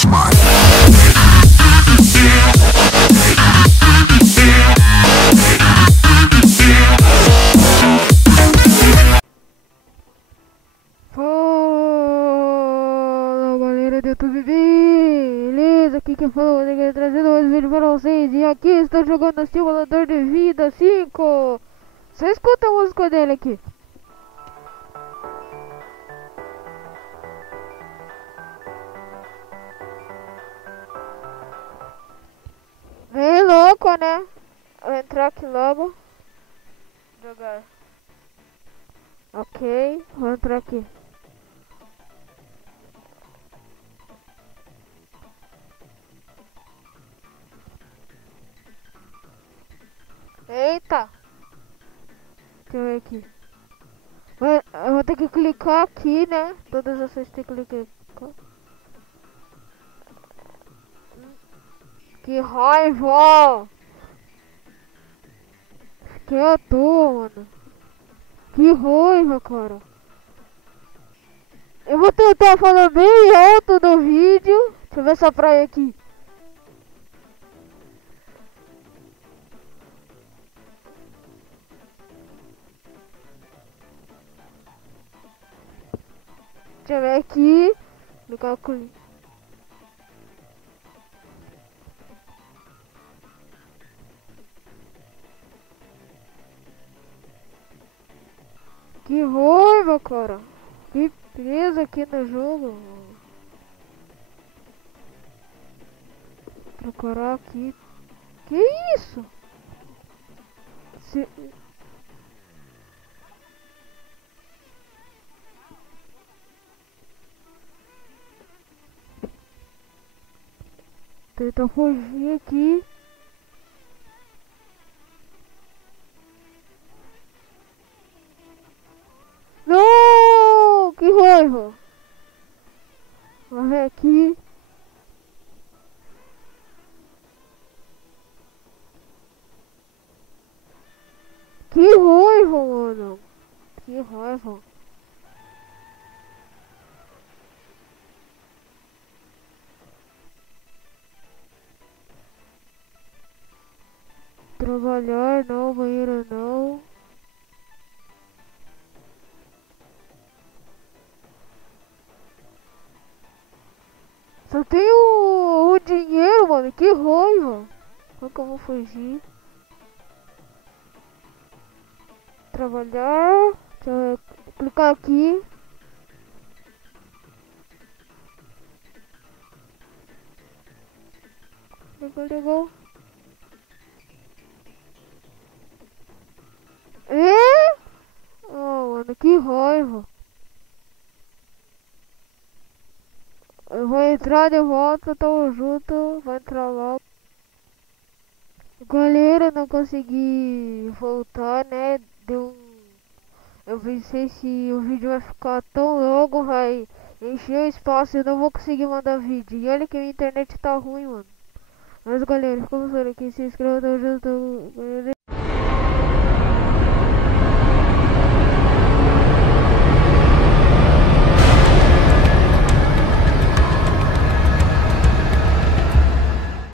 Flashback. Fala galera do YouTube, beleza? Aqui quem falou é trazendo mais vídeo para vocês. E aqui estou jogando Simulador de Vida 5. Você escuta a música dele aqui. Bem louco, né? Vou entrar aqui logo. Jogar. Ok, vou entrar aqui. Eita! Deixa eu ver aqui. Eu vou ter que clicar aqui, né? Todas vocês têm que clicar. Que raiva! Que eu tô, mano. Que raiva, cara. Eu vou tentar falar bem alto no vídeo. Deixa eu ver essa praia aqui. Deixa eu ver aqui. No cálculo. Que raiva, cara. Que presa aqui no jogo. Procurar aqui. Que isso? Se... Tenta fugir aqui. Não! Que raiva! Vamos ver aqui. Que raiva, mano! Que raiva! Trabalhar não, banheiro não. Só tenho o dinheiro, mano. Que raiva! Como que eu vou fugir? Trabalhar. Deixa eu clicar aqui. Ligou. Oh, mano, que raiva. Eu vou entrar de volta, tamo junto. Vou entrar logo. Galera, não consegui voltar, né? Eu pensei se o vídeo vai ficar tão longo, vai encher o espaço e eu não vou conseguir mandar vídeo. E olha que a minha internet tá ruim, mano. Mas galera, como for aqui, se inscreva, tamo junto.